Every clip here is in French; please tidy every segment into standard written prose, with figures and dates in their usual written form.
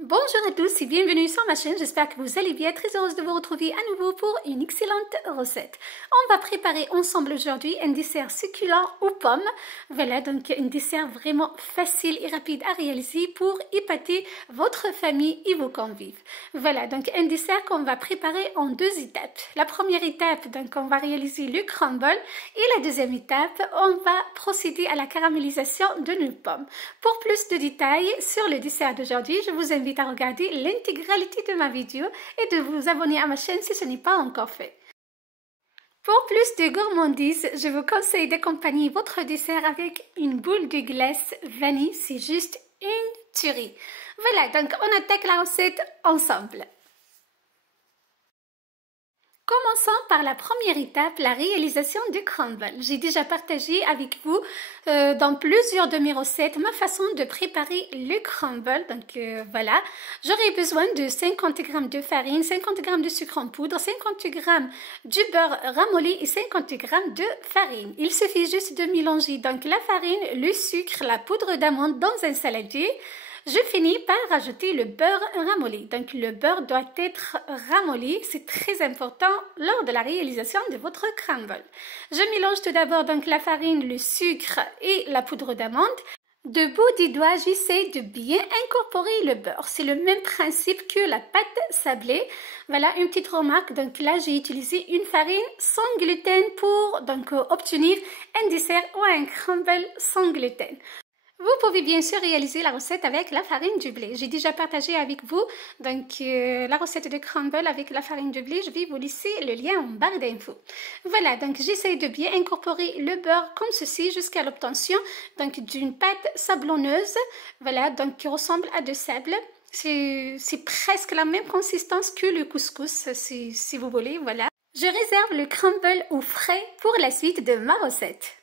Bonjour à tous et bienvenue sur ma chaîne, j'espère que vous allez bien, très heureuse de vous retrouver à nouveau pour une excellente recette. On va préparer ensemble aujourd'hui un dessert succulent aux pommes. Voilà, donc un dessert vraiment facile et rapide à réaliser pour épater votre famille et vos convives. Voilà, donc un dessert qu'on va préparer en deux étapes. La première étape, donc on va réaliser le crumble et la deuxième étape, on va procéder à la caramélisation de nos pommes. Pour plus de détails sur le dessert d'aujourd'hui, je vous invite à regarder l'intégralité de ma vidéo et de vous abonner à ma chaîne si ce n'est pas encore fait. Pour plus de gourmandise, je vous conseille d'accompagner votre dessert avec une boule de glace vanille, c'est juste une tuerie. Voilà, donc on attaque la recette ensemble. Commençons par la première étape, la réalisation du crumble. J'ai déjà partagé avec vous dans plusieurs de mes recettes ma façon de préparer le crumble. Donc voilà, j'aurai besoin de 50 g de farine, 50 g de sucre en poudre, 50 g du beurre ramolli et 50 g de farine. Il suffit juste de mélanger donc la farine, le sucre, la poudre d'amande dans un saladier. Je finis par rajouter le beurre ramolli. Donc le beurre doit être ramolli, c'est très important lors de la réalisation de votre crumble. Je mélange tout d'abord donc la farine, le sucre et la poudre d'amande. De bout des doigts, j'essaie de bien incorporer le beurre. C'est le même principe que la pâte sablée. Voilà une petite remarque. Donc là, j'ai utilisé une farine sans gluten pour donc obtenir un dessert ou un crumble sans gluten. Vous pouvez bien sûr réaliser la recette avec la farine du blé. J'ai déjà partagé avec vous donc la recette de crumble avec la farine du blé. Je vais vous laisser le lien en barre d'infos. Voilà, donc j'essaie de bien incorporer le beurre comme ceci jusqu'à l'obtention donc d'une pâte sablonneuse. Voilà, donc qui ressemble à de sable. C'est presque la même consistance que le couscous si vous voulez. Voilà. Je réserve le crumble au frais pour la suite de ma recette.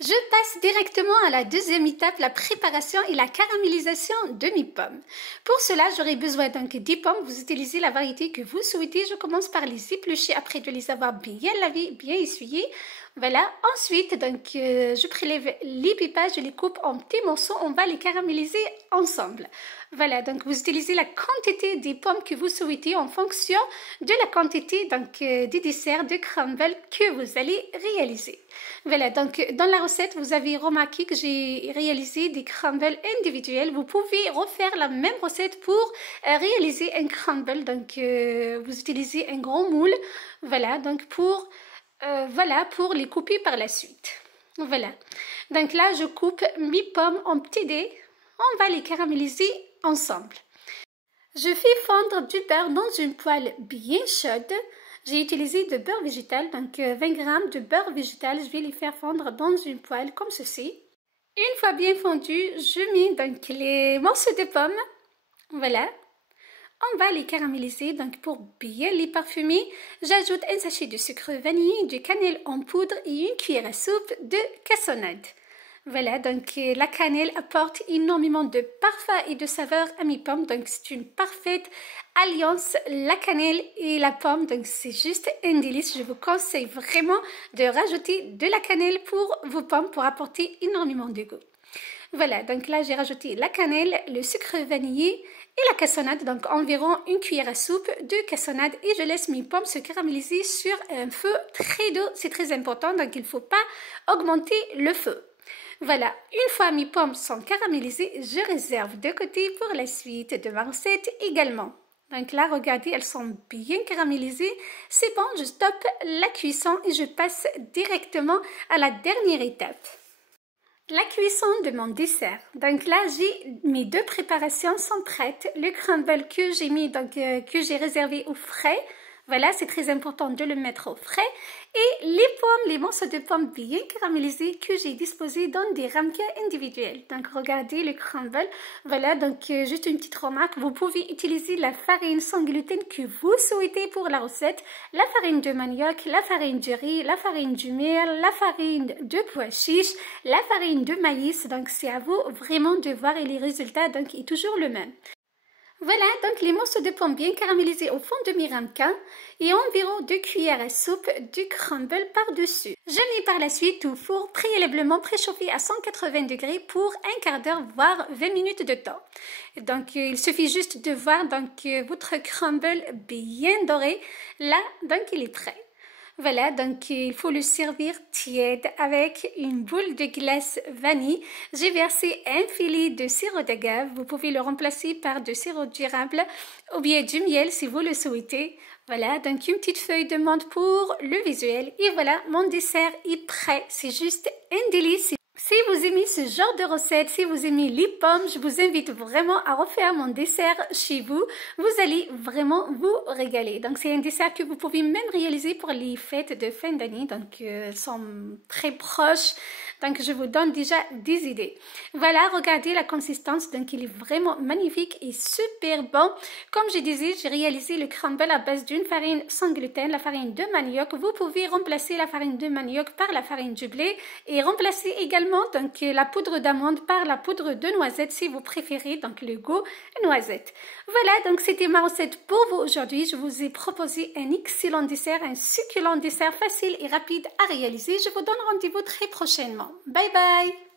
Je passe directement à la deuxième étape, la préparation et la caramélisation de mes pommes. Pour cela, j'aurai besoin donc des pommes. Vous utilisez la variété que vous souhaitez. Je commence par les éplucher après de les avoir bien lavées, bien essuyées. Voilà. Ensuite, donc, je prélève les pépas, je les coupe en petits morceaux. On va les caraméliser ensemble. Voilà. Donc, vous utilisez la quantité des pommes que vous souhaitez en fonction de la quantité donc des desserts de crumble que vous allez réaliser. Voilà. Donc, dans la recette, vous avez remarqué que j'ai réalisé des crumbles individuels. Vous pouvez refaire la même recette pour réaliser un crumble. Donc, vous utilisez un grand moule. Voilà. Donc, pour les couper par la suite. Voilà. Donc là, je coupe mes pommes en petits dés. On va les caraméliser ensemble. Je fais fondre du beurre dans une poêle bien chaude. J'ai utilisé de beurre végétal, donc 20 g de beurre végétal. Je vais les faire fondre dans une poêle comme ceci. Une fois bien fondu, je mets donc les morceaux de pommes. Voilà. On va les caraméliser, donc pour bien les parfumer, j'ajoute un sachet de sucre vanillé, de cannelle en poudre et une cuillère à soupe de cassonade. Voilà, donc la cannelle apporte énormément de parfum et de saveur à mes pommes, donc c'est une parfaite alliance, la cannelle et la pomme, donc c'est juste un délice. Je vous conseille vraiment de rajouter de la cannelle pour vos pommes pour apporter énormément de goût. Voilà, donc là j'ai rajouté la cannelle, le sucre vanillé et la cassonade, donc environ une cuillère à soupe de cassonade et je laisse mes pommes se caraméliser sur un feu très doux, c'est très important, donc il ne faut pas augmenter le feu. Voilà, une fois mes pommes sont caramélisées, je réserve de côté pour la suite de ma recette également. Donc là, regardez, elles sont bien caramélisées. C'est bon, je stoppe la cuisson et je passe directement à la dernière étape. La cuisson de mon dessert. Donc là, mes deux préparations sont prêtes. Le crumble que j'ai mis, donc que j'ai réservé au frais. Voilà, c'est très important de le mettre au frais. Et les pommes, les morceaux de pommes bien caramélisés que j'ai disposés dans des ramequins individuels. Donc regardez le crumble. Voilà, donc juste une petite remarque. Vous pouvez utiliser la farine sans gluten que vous souhaitez pour la recette. La farine de manioc, la farine de riz, la farine du mil, la farine de pois chiches, la farine de maïs. Donc c'est à vous vraiment de voir et les résultats donc est toujours le même. Voilà, donc les morceaux de pommes bien caramélisés au fond de mes ramequins et environ 2 cuillères à soupe du crumble par-dessus. Je mets par la suite au four préalablement préchauffé à 180 degrés pour un quart d'heure voire 20 minutes de temps. Donc il suffit juste de voir votre crumble bien doré. Là, donc il est prêt. Voilà, donc il faut le servir tiède avec une boule de glace vanille. J'ai versé un filet de sirop d'agave. Vous pouvez le remplacer par de sirop d'érable ou bien du miel si vous le souhaitez. Voilà, donc une petite feuille de menthe pour le visuel. Et voilà, mon dessert est prêt. C'est juste un délice. Si vous aimez ce genre de recette, si vous aimez les pommes, je vous invite vraiment à refaire mon dessert chez vous. Vous allez vraiment vous régaler. Donc, c'est un dessert que vous pouvez même réaliser pour les fêtes de fin d'année. Donc, elles sont très proches. Donc, je vous donne déjà des idées. Voilà, regardez la consistance. Donc, il est vraiment magnifique et super bon. Comme je disais, j'ai réalisé le crumble à base d'une farine sans gluten, la farine de manioc. Vous pouvez remplacer la farine de manioc par la farine du blé et remplacer également donc la poudre d'amande par la poudre de noisette si vous préférez, donc le goût noisette. Voilà, donc c'était ma recette pour vous aujourd'hui. Je vous ai proposé un excellent dessert, un succulent dessert facile et rapide à réaliser. Je vous donne rendez-vous très prochainement. Bye bye!